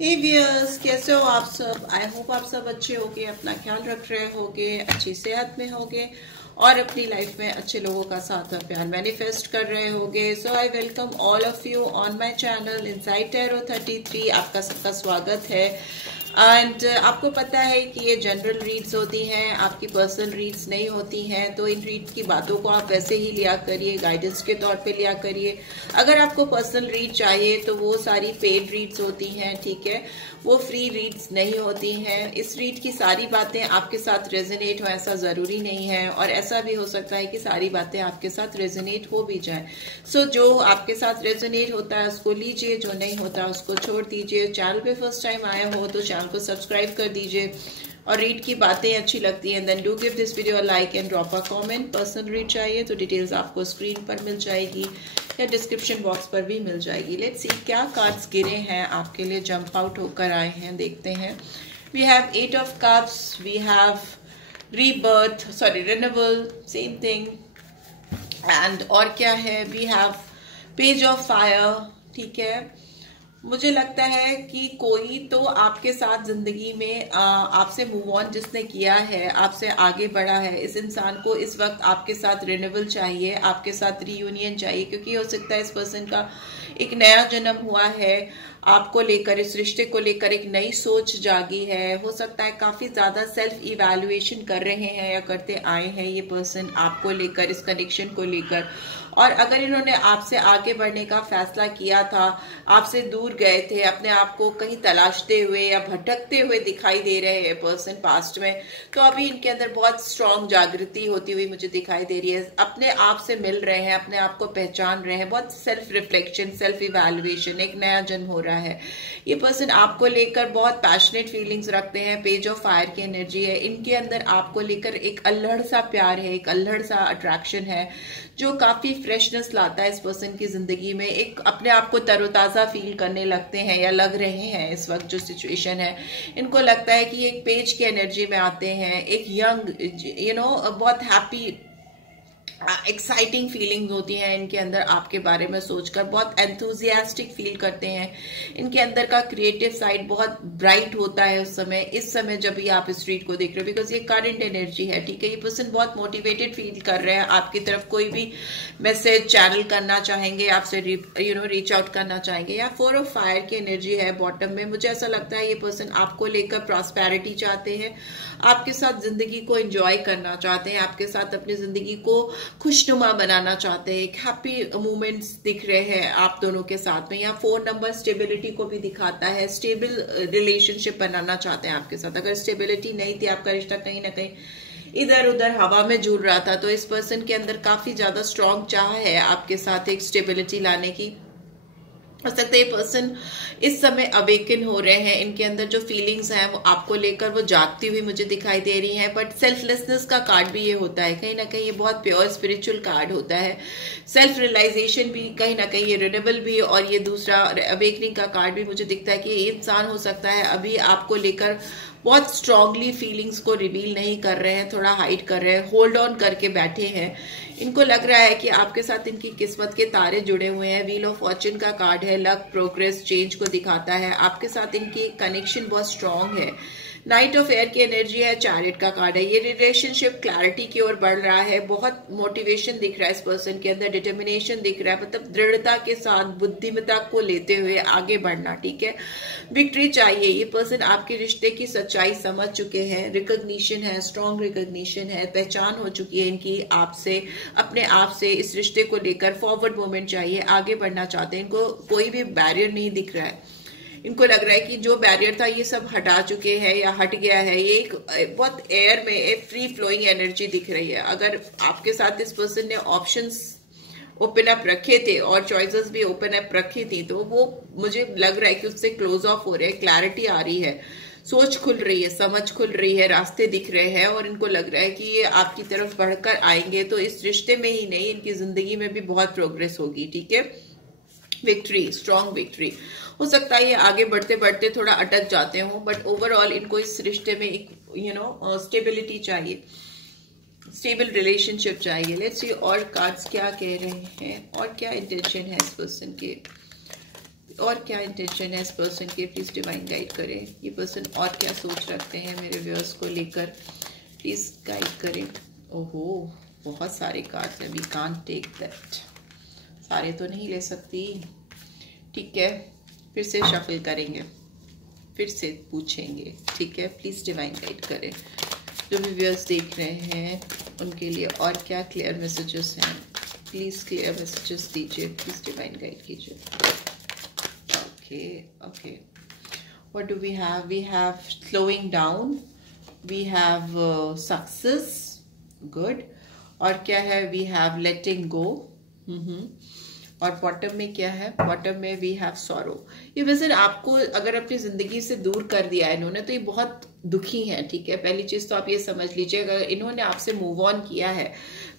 हे viewers, कैसे हो आप सब। आई होप आप सब अच्छे होगे, अपना ख्याल रख रहे होगे, अच्छी सेहत में होगे और अपनी लाइफ में अच्छे लोगों का साथ और प्यार मैनिफेस्ट कर रहे होगे। So I welcome all of you on my channel inside tarot 33। आपका सबका स्वागत है। एंड आपको पता है कि ये जनरल रीड्स होती हैं, आपकी पर्सनल रीड्स नहीं होती हैं। तो इन रीड की बातों को आप वैसे ही लिया करिए, गाइडेंस के तौर पे लिया करिए। अगर आपको पर्सनल रीड चाहिए तो वो सारी पेड रीड्स होती हैं, ठीक है, वो फ्री रीड्स नहीं होती हैं। इस रीड की सारी बातें आपके साथ रेजोनेट हो ऐसा जरूरी नहीं है, और ऐसा भी हो सकता है कि सारी बातें आपके साथ रेजोनेट हो भी जाए। सो जो आपके साथ रेजोनेट होता है उसको लीजिए, जो नहीं होता उसको छोड़ दीजिए। चैनल पे फर्स्ट टाइम आए हो तो चैनल को सब्सक्राइब कर दीजिए, और रीड की बातें अच्छी लगती हैं then do give this video a like and drop a comment. Personal read चाहिए तो डिटेल्स आपको स्क्रीन पर मिल जाएगी या डिस्क्रिप्शन बॉक्स पर भी मिल जाएगी। लेट्स सी क्या कार्ड्स गिरे हैं आपके लिए, जंप आउट होकर आए हैं, देखते हैं। We have 8 of cups, we have rebirth, sorry renewal, same thing. And और क्या है, we have page of fire, ठीक है। मुझे लगता है कि कोई तो आपके साथ जिंदगी में आपसे मूव ऑन जिसने किया है, आपसे आगे बढ़ा है, इस इंसान को इस वक्त आपके साथ रिन्यूअल चाहिए, आपके साथ रीयूनियन चाहिए, क्योंकि हो सकता है इस पर्सन का एक नया जन्म हुआ है, आपको लेकर, इस रिश्ते को लेकर एक नई सोच जागी है। हो सकता है काफी ज्यादा सेल्फ इवैल्यूएशन कर रहे हैं या करते आए हैं ये पर्सन आपको लेकर, इस कनेक्शन को लेकर। और अगर इन्होंने आपसे आगे बढ़ने का फैसला किया था, आपसे दूर गए थे, अपने आप को कहीं तलाशते हुए या भटकते हुए दिखाई दे रहे हैं पर्सन पास्ट में, तो अभी इनके अंदर बहुत स्ट्रांग जागृति होती हुई मुझे दिखाई दे रही है। अपने आप से मिल रहे हैं, अपने आप को पहचान रहे हैं, बहुत सेल्फ रिफ्लेक्शन, सेल्फ इवैल्यूएशन, एक नया जन्म हो रहा है। ये पर्सन आपको लेकर बहुत पैशनेट फीलिंग्स रखते हैं, पेज ऑफ फायर की एनर्जी है इनके अंदर। आपको लेकर एक अल्हड़ सा प्यार है, एक अल्हड़ सा अट्रैक्शन है जो काफी फ्रेशनेस लाता है इस पर्सन की जिंदगी में। एक अपने आप को तरोताजा फील करने लगते हैं या लग रहे हैं इस वक्त जो सिचुएशन है। इनको लगता है कि एक पेज की एनर्जी में आते हैं, एक यंग बहुत हैप्पी एक्साइटिंग फीलिंग्स होती हैं इनके अंदर आपके बारे में सोचकर, बहुत एंथुजियास्टिक फील करते हैं। इनके अंदर का क्रिएटिव साइड बहुत ब्राइट होता है उस समय, इस समय जब भी आप इस रीड को देख रहे हो, बिकॉज ये करंट एनर्जी है, ठीक है। ये पर्सन बहुत मोटिवेटेड फील कर रहे हैं, आपकी तरफ कोई भी मैसेज चैनल करना चाहेंगे, आपसे रीच आउट करना चाहेंगे। या 4 ऑफ फायर की एनर्जी है बॉटम में। मुझे ऐसा लगता है ये पर्सन आपको लेकर प्रॉस्पेरिटी चाहते हैं, आपके साथ जिंदगी को एंजॉय करना चाहते हैं, आपके साथ अपनी जिंदगी को खुशनुमा बनाना चाहते हैं। एक हैप्पी मोमेंट्स दिख रहे हैं आप दोनों के साथ में। यहाँ 4 नंबर स्टेबिलिटी को भी दिखाता है, स्टेबल रिलेशनशिप बनाना चाहते हैं आपके साथ। अगर स्टेबिलिटी नहीं थी, आपका रिश्ता कहीं ना कहीं इधर उधर हवा में झूल रहा था, तो इस पर्सन के अंदर काफी ज्यादा स्ट्रांग चाह है आपके साथ एक स्टेबिलिटी लाने की। हो सकता है ये पर्सन इस समय अवेकन हो रहे हैं, इनके अंदर जो फीलिंग्स हैं वो आपको लेकर वो जागती हुई मुझे दिखाई दे रही हैं। बट सेल्फलेसनेस का कार्ड भी ये होता है, कहीं ना कहीं ये बहुत प्योर स्पिरिचुअल कार्ड होता है। सेल्फ रियलाइजेशन भी कहीं ना कहीं, ये रिन्यूएबल भी, और ये दूसरा अवेकनिंग का कार्ड भी मुझे दिखता है कि ये इंसान हो सकता है अभी आपको लेकर बहुत स्ट्रांगली फीलिंग्स को रिवील नहीं कर रहे हैं, थोड़ा हाइड कर रहे हैं, होल्ड ऑन करके बैठे हैं। इनको लग रहा है कि आपके साथ इनकी किस्मत के तारे जुड़े हुए हैं। व्हील ऑफ फॉर्च्यून का कार्ड है, लक, प्रोग्रेस, चेंज को दिखाता है। आपके साथ इनकी कनेक्शन बहुत स्ट्रांग है। नाइट ऑफ एयर की एनर्जी है, चैरियट का कार्ड है। ये रिलेशनशिप क्लैरिटी की ओर बढ़ रहा है, बहुत मोटिवेशन दिख रहा है इस पर्सन के अंदर, डिटर्मिनेशन दिख रहा है, मतलब दृढ़ता के साथ बुद्धिमत्ता को लेते हुए आगे बढ़ना, ठीक है। विक्ट्री चाहिए, ये पर्सन आपके रिश्ते की सच्चाई समझ चुके हैं, रिकॉग्निशन है, स्ट्रॉन्ग रिकॉग्निशन है, पहचान हो चुकी है इनकी आपसे, अपने आप से। इस रिश्ते को लेकर फॉरवर्ड मूवमेंट चाहिए, आगे बढ़ना चाहते हैं। इनको कोई भी बैरियर नहीं दिख रहा है, इनको लग रहा है कि जो बैरियर था ये सब हटा चुके हैं या हट गया है। ये एक बहुत एयर में एक फ्री फ्लोइंग एनर्जी दिख रही है। अगर आपके साथ इस पर्सन ने ऑप्शंस ओपन अप रखे थे और चॉइसेस भी ओपन अप रखी थी, तो वो मुझे लग रहा है कि उससे क्लोज ऑफ हो रहे हैं, क्लैरिटी आ रही है, सोच खुल रही है, समझ खुल रही है, रास्ते दिख रहे हैं, और इनको लग रहा है कि ये आपकी तरफ बढ़कर आएंगे तो इस रिश्ते में ही नहीं, इनकी जिंदगी में भी बहुत प्रोग्रेस होगी, ठीक है। Victory, strong victory. हो सकता है ये आगे बढ़ते बढ़ते थोड़ा अटक जाते हो, बट ओवरऑल इनको इस रिश्ते में एक स्टेबिलिटी चाहिए, स्टेबल रिलेशनशिप चाहिए। लेट्स सी और कार्ड्स क्या कह रहे हैं और क्या इंटेंशन है इस पर्सन के। और क्या इंटेंशन है इस पर्सन के, प्लीज डिवाइन गाइड करें। ये पर्सन और क्या सोच रखते हैं मेरे व्यूअर्स को लेकर, प्लीज गाइड करें। ओहो, बहुत सारे कार्ड्स हैं, वी कांट टेक दैट, सारे तो नहीं ले सकती, ठीक है, फिर से शफल करेंगे, फिर से पूछेंगे, ठीक है। प्लीज डिवाइन गाइड करें, जो भी व्यूअर्स देख रहे हैं उनके लिए और क्या क्लियर मैसेजेस हैं, प्लीज क्लियर मैसेजेस दीजिए, प्लीज डिवाइन गाइड कीजिए। Okay okay, what do we have, we have slowing down, we have success, good, और क्या है, वी हैव लेटिंग गो, और बॉटम में क्या है, बॉटम में वी हैव सॉरो। ये वैसे आपको अगर अपनी जिंदगी से दूर कर दिया है इन्होंने तो ये बहुत दुखी हैं, ठीक है। पहली चीज तो आप ये समझ लीजिए, अगर इन्होंने आपसे मूव ऑन किया है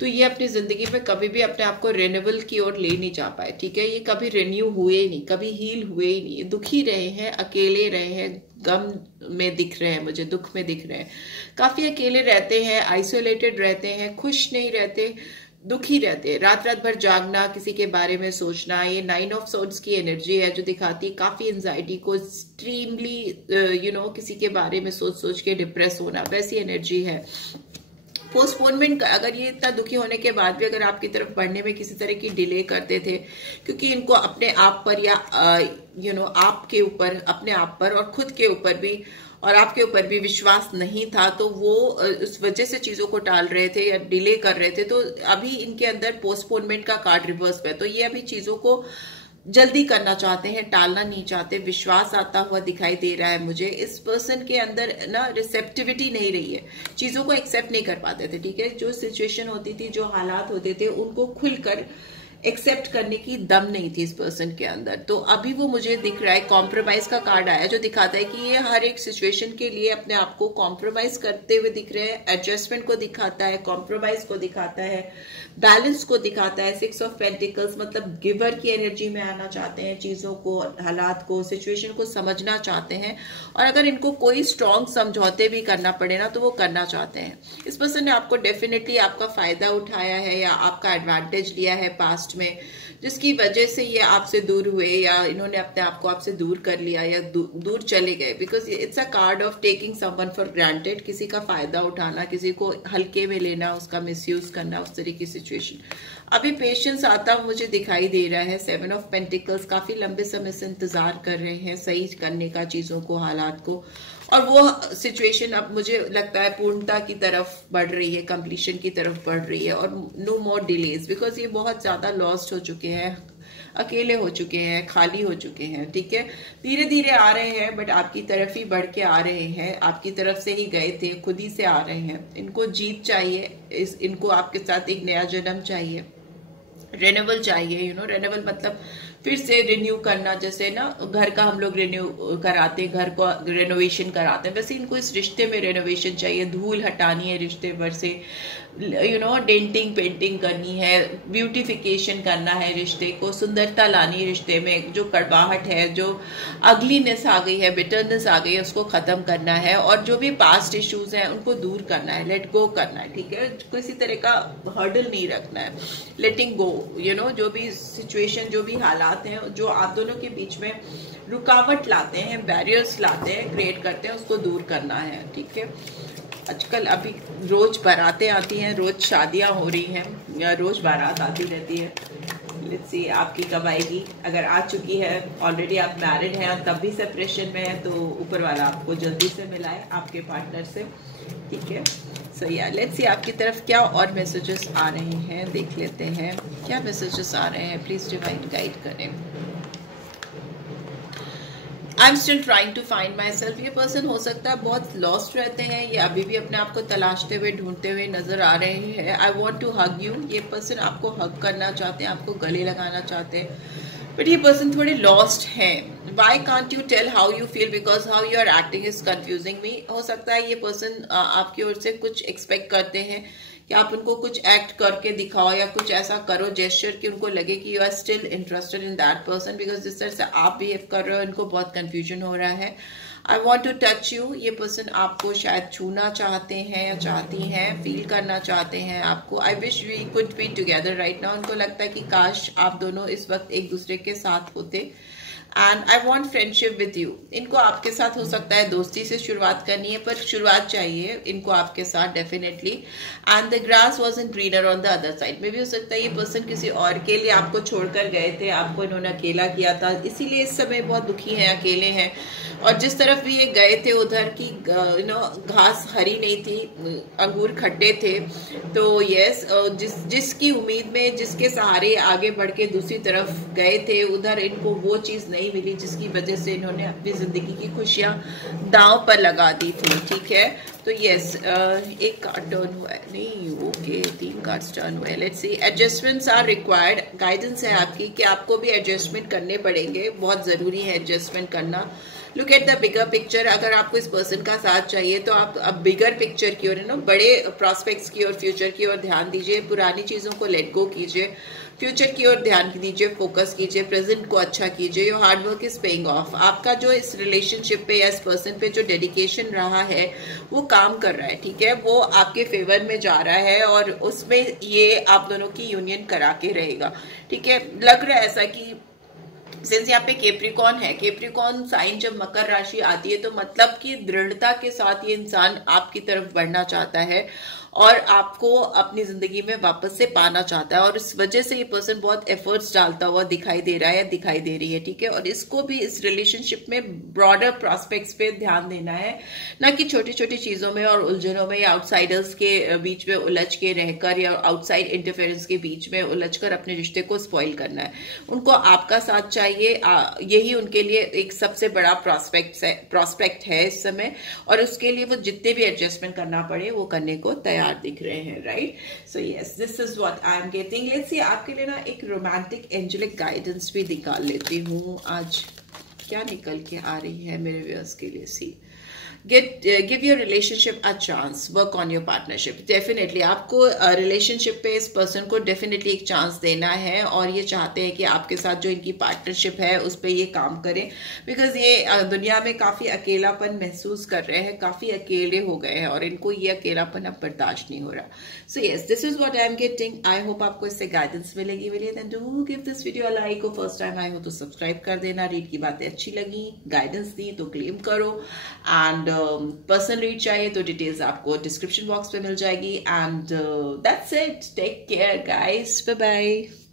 तो ये अपनी जिंदगी में कभी भी अपने आप को रिन्यूअल की ओर ले नहीं जा पाए, ठीक है। ये कभी रिन्यू हुए ही नहीं, कभी हील हुए ही नहीं, ये दुखी रहे हैं, अकेले रहे हैं, गम में दिख रहे हैं मुझे, दुख में दिख रहे हैं, काफी अकेले रहते हैं, आइसोलेटेड रहते हैं, खुश नहीं रहते, दुखी रहते हैं, रात रात भर जागना, किसी के बारे में सोचना। ये 9 ऑफ सोर्ड्स की एनर्जी है जो दिखाती है काफी एंजाइटी को, एक्सट्रीमली किसी के बारे में सोच सोच के डिप्रेस होना, वैसी एनर्जी है। पोस्टपोनमेंट, अगर ये इतना दुखी होने के बाद भी अगर आपकी तरफ बढ़ने में किसी तरह की डिले करते थे, क्योंकि इनको अपने आप पर या आपके ऊपर, अपने आप पर और खुद के ऊपर भी और आपके ऊपर भी विश्वास नहीं था, तो वो उस वजह से चीजों को टाल रहे थे या डिले कर रहे थे। तो अभी इनके अंदर पोस्टपोनमेंट का कार्ड रिवर्स पे, तो ये अभी चीजों को जल्दी करना चाहते हैं, टालना नहीं चाहते, विश्वास आता हुआ दिखाई दे रहा है मुझे। इस पर्सन के अंदर ना रिसेप्टिविटी नहीं रही है, चीजों को एक्सेप्ट नहीं कर पाते थे, ठीक है। जो सिचुएशन होती थी, जो हालात होते थे, उनको खुलकर एक्सेप्ट करने की दम नहीं थी इस पर्सन के अंदर। तो अभी वो मुझे दिख रहा है, कॉम्प्रोमाइज का कार्ड आया जो दिखाता है कि ये हर एक सिचुएशन के लिए अपने आप को कॉम्प्रोमाइज करते हुए दिख रहे हैं, एडजस्टमेंट को दिखाता है, कॉम्प्रोमाइज को दिखाता है, बैलेंस को दिखाता है। 6 ऑफ पेंटिकल्स मतलब गिवर की एनर्जी में आना चाहते हैं, चीजों को, हालात को, सिचुएशन को समझना चाहते हैं, और अगर इनको कोई स्ट्रॉन्ग समझौते भी करना पड़े ना तो वो करना चाहते हैं। इस पर्सन ने आपको डेफिनेटली आपका फायदा उठाया है या आपका एडवांटेज लिया है पास्ट में, जिसकी वजह से ये आपसे दूर हुए या इन्होंने अपने आप को आपसे दूर कर लिया या दूर चले गए, because it's a card of taking someone for granted, किसी का फायदा उठाना, किसी को हल्के में लेना, उसका मिसयूज करना, उस तरह की सिचुएशन। अभी पेशेंस आता मुझे दिखाई दे रहा है। 7 ऑफ पेंटिकल्स, काफी लंबे समय से इंतजार कर रहे हैं सही करने का चीजों को, हालात को, और वो सिचुएशन अब मुझे लगता है पूर्णता की तरफ बढ़ रही है, कंप्लीशन की तरफ बढ़ रही है, और नो मोर डिलेज, बिकॉज ये बहुत ज्यादा लॉस्ट हो चुके हैं, अकेले हो चुके हैं, खाली हो चुके हैं, ठीक है। धीरे धीरे आ रहे हैं, बट आपकी तरफ ही बढ़ के आ रहे हैं, आपकी तरफ से ही गए थे, खुद ही से आ रहे हैं। इनको जीत चाहिए, इनको आपके साथ एक नया जन्म चाहिए, रेन्यूअल चाहिए, रेन्यूअल मतलब फिर से रिन्यू करना, जैसे ना घर का हम लोग रिन्यू कराते हैं, घर को रेनोवेशन कराते हैं, वैसे इनको इस रिश्ते में रेनोवेशन चाहिए, धूल हटानी है रिश्ते भर से, डेंटिंग पेंटिंग करनी है, ब्यूटिफिकेशन करना है रिश्ते को, सुंदरता लानी है रिश्ते में, जो कड़वाहट है, जो अगलीनेस आ गई है, बिटरनेस आ गई है, उसको खत्म करना है, और जो भी पास्ट इश्यूज हैं उनको दूर करना है, लेट गो करना है, ठीक है। किसी तरह का हर्डल नहीं रखना है, लेटिंग गो, जो भी सिचुएशन, जो भी हालात हैं जो आप दोनों के बीच में रुकावट लाते हैं, बैरियर्स लाते हैं, क्रिएट करते हैं, उसको दूर करना है, ठीक है। आजकल अभी रोज बारातें आती हैं, रोज शादियां हो रही हैं, या रोज बारात आती रहती है। लेट्स सी आपकी कब आएगी। अगर आ चुकी है, ऑलरेडी आप मैरिड हैं, तब भी सेपरेशन में है, तो ऊपर वाला आपको जल्दी से मिलाए आपके पार्टनर से, ठीक है। सो या लेट्स सी आपकी तरफ क्या और मैसेजेस आ रहे हैं, देख लेते हैं क्या मैसेजेस आ रहे हैं। प्लीज डिवाइन गाइड करें। I am still trying to find myself. ये पर्सन हो सकता है बहुत लॉस्ट रहते हैं, ये अभी भी अपने आप को तलाशते हुए, ढूंढते हुए नजर आ रहे हैं। I want to hug you. ये पर्सन आपको हग करना चाहते हैं, आपको गले लगाना चाहते हैं, बट ये पर्सन थोड़े लॉस्ट हैं। Why can't you tell how you feel, because how you are acting is confusing me. हो सकता है ये पर्सन आपकी ओर से कुछ एक्सपेक्ट करते हैं कि आप उनको कुछ एक्ट करके दिखाओ या कुछ ऐसा करो जेस्चर कि उनको लगे कि you are still interested in that person, because जिस तरह से आप बिहेव कर रहे हो इनको बहुत कंफ्यूजन हो रहा है। I want to touch you. ये पर्सन आपको शायद छूना चाहते हैं या चाहती हैं, फील करना चाहते हैं आपको। I wish we could be together right now. उनको लगता है कि काश आप दोनों इस वक्त एक दूसरे के साथ होते। And I want friendship with you. इनको आपके साथ हो सकता है दोस्ती से शुरुआत करनी है, पर शुरुआत चाहिए इनको आपके साथ definitely. And the grass wasn't greener on the other side. में भी हो सकता है ये पर्सन किसी और के लिए आपको छोड़कर गए थे, आपको इन्होंने अकेला किया था, इसीलिए इस समय बहुत दुखी हैं, अकेले हैं। और जिस तरफ भी ये गए थे उधर की घास हरी नहीं थी, अंगूर खट्टे थे। तो यस, जिसकी उम्मीद में, जिसके सहारे आगे बढ़ के दूसरी तरफ गए थे, उधर इनको वो चीज नहीं मिली जिसकी वजह से इन्होंने अपनी जिंदगी की खुशियां दांव पर लगा दी थी। ठीक है, तो यस, एक कार्ड टर्न हुआ है, नहीं ओके 3 कार्ड्स टर्न हुए। Let's see, adjustments are required. Guidance है आपकी कि आपको भी एडजस्टमेंट करने पड़ेंगे, बहुत जरूरी है एडजस्टमेंट करना। Look at the bigger picture. अगर आपको इस पर्सन का साथ चाहिए तो आप अब बिगर पिक्चर की ओर, बड़े प्रॉस्पेक्ट्स की ओर, फ्यूचर की ओर ध्यान दीजिए। पुरानी चीजों को लेट गो कीजिए, फ्यूचर की ओर ध्यान दीजिए, फोकस कीजिए, प्रेजेंट को अच्छा कीजिए। Your hard work is paying off. आपका जो इस रिलेशनशिप पे या इस पर्सन पे जो डेडिकेशन रहा है वो काम कर रहा है। ठीक है, वो आपके फेवर में जा रहा है और उसमें ये आप दोनों की यूनियन करा के रहेगा। ठीक है, लग रहा है ऐसा कि सिंस यहाँ पे केप्रिकॉन है, केप्रिकॉन साइन जब मकर राशि आती है तो मतलब कि दृढ़ता के साथ ये इंसान आपकी तरफ बढ़ना चाहता है और आपको अपनी जिंदगी में वापस से पाना चाहता है, और इस वजह से ये पर्सन बहुत एफर्ट्स डालता हुआ दिखाई दे रहा है या दिखाई दे रही है। ठीक है, और इसको भी इस रिलेशनशिप में ब्रॉडर प्रॉस्पेक्ट्स पे ध्यान देना है, ना कि छोटी छोटी चीजों में और उलझनों में या आउटसाइडर्स के बीच में उलझ के रहकर या आउटसाइड इंटरफेरेंस के बीच में उलझकर अपने रिश्ते को स्पॉइल करना है। उनको आपका साथ चाहिए, यही उनके लिए एक सबसे बड़ा प्रॉस्पेक्ट है इस समय, और उसके लिए वो जितने भी एडजस्टमेंट करना पड़े वो करने को तैयार दिख रहे हैं। Right, so yes, this is what I am getting. Let's see, आपके लिए ना एक रोमांटिक एंजेलिक गाइडेंस भी निकाल लेती हूँ आज, क्या निकल के आ रही है मेरे व्यूअर्स के लिए। सी, give your relationship a chance, work on your partnership। Definitely आपको रिलेशनशिप पे इस पर्सन को डेफिनेटली एक चांस देना है, और ये चाहते हैं कि आपके साथ जो इनकी पार्टनरशिप है उस पर ये काम करें, बिकॉज ये दुनिया में काफी अकेलापन महसूस कर रहे हैं, काफी अकेले हो गए हैं और इनको ये अकेलापन अब बर्दाश्त नहीं हो रहा। So yes, this is what I am getting. I hope आपको इससे गाइडेंस मिलेगी। Then do give this video a like, और फर्स्ट टाइम आए हो तो सब्सक्राइब कर देना। रीड की बातें अच्छी लगी, गाइडेंस दी तो क्लेम करो, एंड पर्सनल रीड चाहिए तो डिटेल्स आपको डिस्क्रिप्शन बॉक्स पे मिल जाएगी। And that's it, take care guys, bye bye.